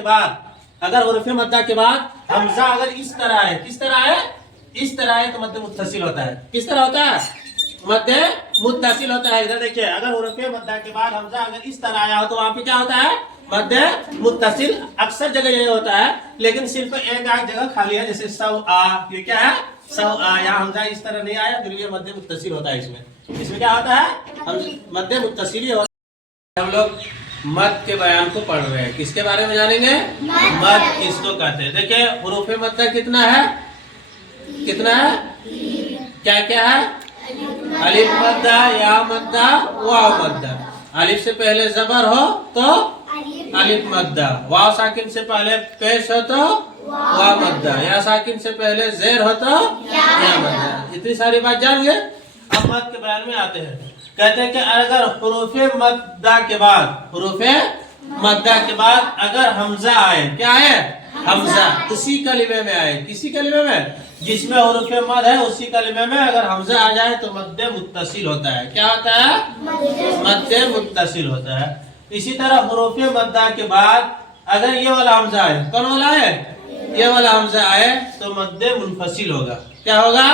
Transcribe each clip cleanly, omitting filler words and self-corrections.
کے بعد اگر حروف مدہ کے بعد حمزہ اگر اس طرح ہے، کس طرح ہے؟ اس طرح ہے تو مد متصل ہوتا ہے. کس طرح ہوتا ہے؟ مد متصل ہوتا ہے. ادھر دیکھیے اگر حروف مدہ کے بعد حمزہ اگر اس طرح آیا ہو تو وہاں پہ کیا ہوتا ہے؟ مد متصل. اکثر جگہ یہ ہوتا ہے لیکن صرف ایک آدھ جگہ خالی ہے، جیسے سو آ. یہ کیا ہے؟ سو آ. یہاں حمزہ اس طرح نہیں آیا پھر یہ مد متصل ہوتا ہے. اس میں کیا ہوتا ہے؟ مد متصل ہی ہوتا ہے. ہم لوگ مد کے بیان کو پڑھ رہے ہیں. کس کے بارے میں جانیں گے؟ مد کس کو کہتے ہیں. دیکھیں حروف مدہ کتنا ہے؟ کتنا ہے؟ کیا کیا ہے؟ الف مدہ، یا مدہ، واو مدہ. الف سے پہلے زبر ہو تو الف مدہ، واو ساکن سے پہلے پیش ہو تو واو مدہ، یا ساکن سے پہلے زیر ہو تو یا مدہ. اتنی ساری بات جان گے. اب مد کے بیان میں آتے ہیں. کہتے ہیں کہ اگر حروف مدہ کے بعد، حروف مدہ کے بعد اگر حمزہ آئے، کیا آئے؟ حمزہ. اسی کلمے میں آئے. کسی کلمے میں؟ جس میں حروف مد ہے اسی کلمے میں اگر حمزہ آ جائے تو مد متصل ہوتا ہے. کیا ہوتا ہے؟ مد متصل ہوتا ہے. اسی طرح حروف مدہ کے بعد اگر یہ والا حمزہ آئے، کون والا ہے؟ یہ والا حمزہ آئے تو مد منفصل ہوگا. کیا ہوگا؟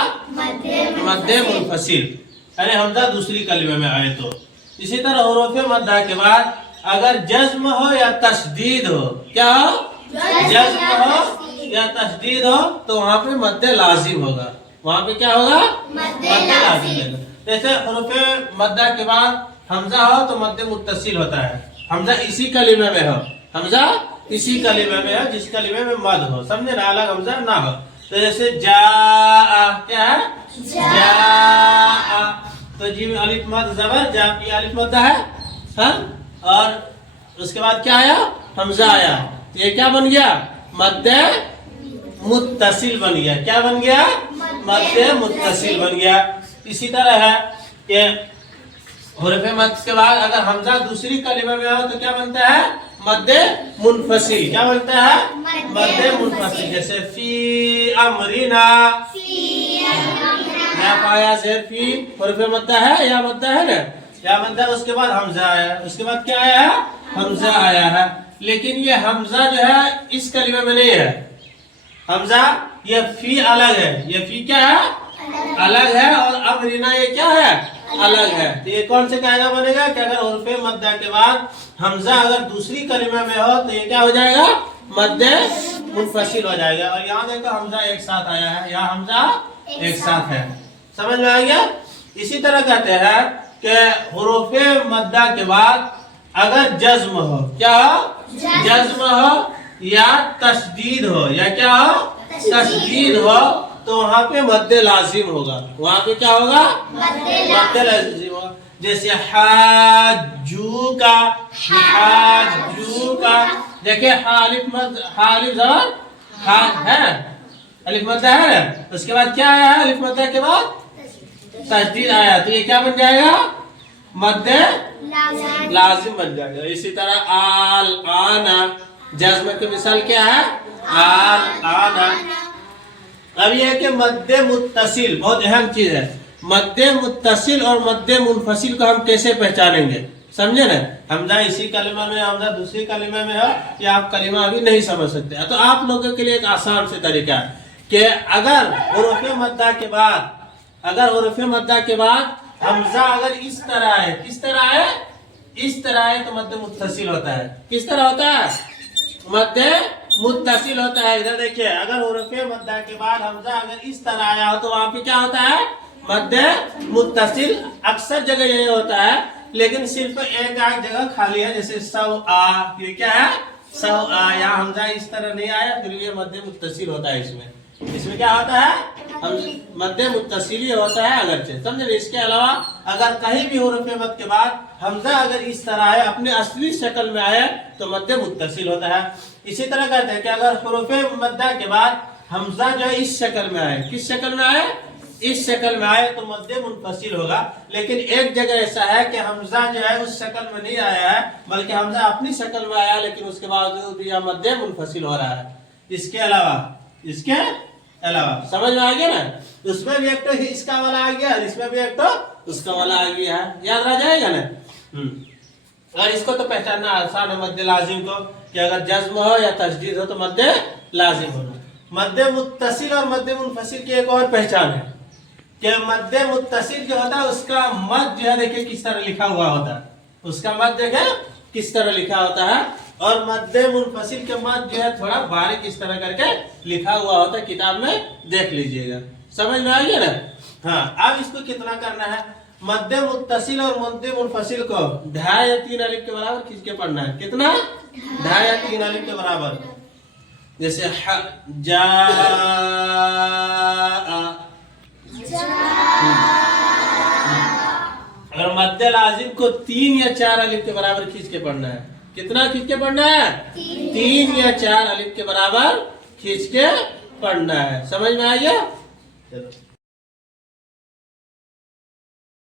مد منفصل. یعنی حمزہ دوسری کلمے میں آئے تو. اسی طرح حروف مدہ کے بعد اگر جزم ہو یا تشدید ہو، کیا ہو؟ جزم ہو یا تشدید ہو تو وہاں پہ مد لازم ہوگا. وہاں پہ کیا ہوگا؟ مد لازم ہوگا. جیسے حروف مدہ کے بعد حمزہ ہو تو مد متصل ہوتا ہے. حمزہ اسی کلمے میں ہو، حمزہ اسی کلمے میں ہے جس کلمے میں مد ہو. سمجھے نا؟ الگ حمزہ نہ ہو. تو جیسے جا، کیا ہے؟ جا. تو جی میں الف مد زبر، جا کی الف مدہ ہے ہاں، اور اس کے بعد کیا آیا؟ حمزہ آیا. تو یہ کیا بن گیا؟ مد متصل بن گیا. کیا بن گیا؟ مد متصل بن گیا. اسی طرح ہے کہ حروف مد کے بعد اگر حمزہ دوسری کلمہ میں ہو تو کیا بنتا ہے؟ مد منفصل. کیا بنتا ہے؟ مد منفصل. جیسے فی امرنا، یا پایا زیر فی حروف مدہ ہے یا مدہ ہے نا؟ یا مدہ. اس کے بعد حمزہ آیا. اس کے بعد کیا آیا ہے؟ حمزہ آیا ہے. لیکن یہ حمزہ جو ہے اس کلمے میں نہیں ہے. حمزہ یہ فی الگ ہے. یہ فی کیا ہے؟ الگ ہے. اور امرنا یہ کیا ہے؟ الگ ہے. تو یہ کون سے قاعدہ بنے گا کہ اگر حروف مدہ کے بعد حمزہ اگر دوسری کلمہ میں ہو تو یہ کیا ہو جائے گا؟ مد منفصل ہو جائے گا. اور یہاں دیکھو حمزہ ایک ساتھ آیا ہے، یہاں حمزہ ایک ساتھ ہے. سمجھ میں آ گیا؟ اسی طرح کہتے ہیں کہ حروف مدہ کے بعد اگر جزم ہو، کیا ہو؟ جزم ہو یا تشدید ہو، یا کیا ہو؟ تشدید ہو تو وہاں پہ مد لازم ہوگا. وہاں پہ کیا ہوگا؟ مد لازم ہوگا. جیسے حاجو کا، حاجو کا. دیکھیں الف مد، الف زبر ہا ہے، الف مدہ ہے. اس کے بعد کیا آیا ہے؟ الف مدہ کے بعد تشدید آیا. تو یہ کیا بن جائے گا؟ مد لازم بن جائے گا. اسی طرح آل آنا، جزم کی مثال کیا ہے؟ آل آنا. اب یہ کہ مد متصل بہت اہم چیز ہے. مد متصل اور مد منفصل کو ہم کیسے پہچانیں گے؟ سمجھے نا؟ حمزہ اسی کلمہ میں، حمزہ دوسری کلمہ میں ہے، یا آپ کلمہ ابھی نہیں سمجھ سکتے. تو آپ لوگوں کے لیے ایک آسان سے طریقہ ہے کہ اگر حروف مدہ کے بعد، اگر حروف مدہ کے بعد حمزہ اگر اس طرح ہے، کس طرح ہے؟ اس طرح ہے تو مد متصل ہوتا ہے. کس طرح ہوتا ہے؟ مد متصل ہوتا ہے. ادھر دیکھیے اگر حروف مدہ کے بعد حمزہ اگر اس طرح آیا ہو تو وہاں پہ کیا ہوتا ہے؟ مد متصل. اکثر جگہ یہ ہوتا ہے لیکن صرف ایک آدھ جگہ خالی ہے، جیسے سو آ. یہ کیا ہے؟ سو آ. یہاں حمزہ اس طرح نہیں آیا پھر یہ مد متصل ہوتا ہے. اس میں کیا ہوتا ہے؟ مد متصل ہی ہوتا ہے اگرچہ. سمجھے؟ اس کے علاوہ اگر کہیں بھی حروف مد کے بعد حمزہ اگر اس طرح ہے، اپنے اصلی شکل میں آئے تو مد متصل ہوتا ہے. اسی طرح کہتے ہیں کہ اگر حروف مدہ کے بعد حمزہ جو ہے اس شکل میں آئے، کس شکل میں آئے؟ اس شکل میں آئے تو مد منفصل ہوگا. لیکن ایک جگہ ایسا ہے کہ حمزہ جو ہے اس شکل میں نہیں آیا ہے بلکہ حمزہ اپنی شکل میں آیا لیکن اس کے باوجود بھی مد منفصل ہو رہا ہے. اس کے علاوہ سمجھ میں آ گیا نا؟ اس میں بھی ایک تو اس کا والا آ گیا، اس میں بھی ایک تو اس کا والا آ گیا ہے. یاد رہ جائے گا نا؟ اور اس کو تو پہچاننا آسان ہے مد لازم کو کہ اگر جزم ہو یا تشدید ہو تو مد لازم ہونا. مد متصل اور مد منفصل کی ایک اور پہچان ہے کہ مد متصل جو ہوتا ہے اس کا مد جو ہے دیکھیں کس طرح لکھا ہوا ہوتا ہے, اس کا مد دیکھیں کس طرح لکھا ہوتا ہے, اور مد منفصل کے مد جو ہے تھوڑا باریک اس طرح کر کے لکھا ہوا ہوتا ہے, کتاب میں دیکھ لیجئے گا. سمجھ میں آئیے نا. ہاں اب اس کو کتنا کرنا ہے, مد متصل اور مد منفصل کو 2.5 یا 3 الف کے برابر کھینچ کے پڑھنا ہے. کتنا 2.5 یا 3 الف کے برابر. جیسے جا اگر مد لازم کو 3 یا 4 الف کے برابر کھینچ کے پڑھنا ہے. کتنا کھینچ کے پڑھنا ہے, 3 یا 4 الف کے برابر کھینچ کے پڑھنا ہے. سمجھ میں آئیے. چلو